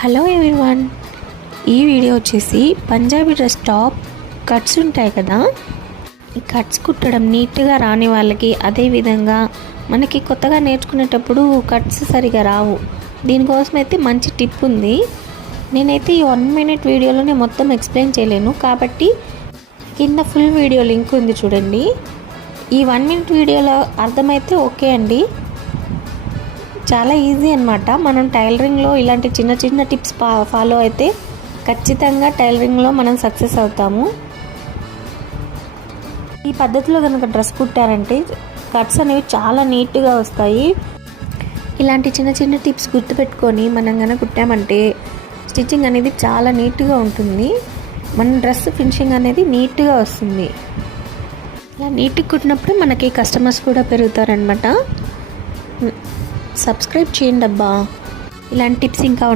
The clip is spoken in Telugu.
హలో ఎవ్రీవన్, ఈ వీడియో వచ్చేసి పంజాబీ డ్రెస్ టాప్ కట్స్ ఉంటాయి కదా, ఈ కట్స్ కుట్టడం నీట్గా రాని వాళ్ళకి, అదేవిధంగా మనకి కొత్తగా నేర్చుకునేటప్పుడు కట్స్ సరిగా రావు. దీనికోసం అయితే మంచి టిప్ ఉంది. నేనైతే ఈ 1 minute వీడియోలోనే మొత్తం ఎక్స్ప్లెయిన్ చేయలేను, కాబట్టి కింద ఫుల్ వీడియో లింక్ ఉంది చూడండి. ఈ 1 minute వీడియోలో అర్థమైతే ఓకే అండి. చాలా ఈజీ అన్నమాట. మనం టైలరింగ్లో ఇలాంటి చిన్న చిన్న టిప్స్ ఫాలో అయితే ఖచ్చితంగా టైలరింగ్లో మనం సక్సెస్ అవుతాము. ఈ పద్ధతిలో కనుక డ్రెస్ కుట్టారంటే కట్స్ అనేవి చాలా నీట్గా వస్తాయి. ఇలాంటి చిన్న చిన్న టిప్స్ గుర్తుపెట్టుకొని మనం కనుక కుట్టామంటే స్టిచ్చింగ్ అనేది చాలా నీట్గా ఉంటుంది. మన డ్రెస్ ఫినిషింగ్ అనేది నీట్గా వస్తుంది. ఇలా నీట్గా కుట్టినప్పుడు మనకి కస్టమర్స్ కూడా పెరుగుతారనమాట. సబ్స్క్రైబ్ చేయండి అబ్బా. ఇలాంటి టిప్స్ ఇంకా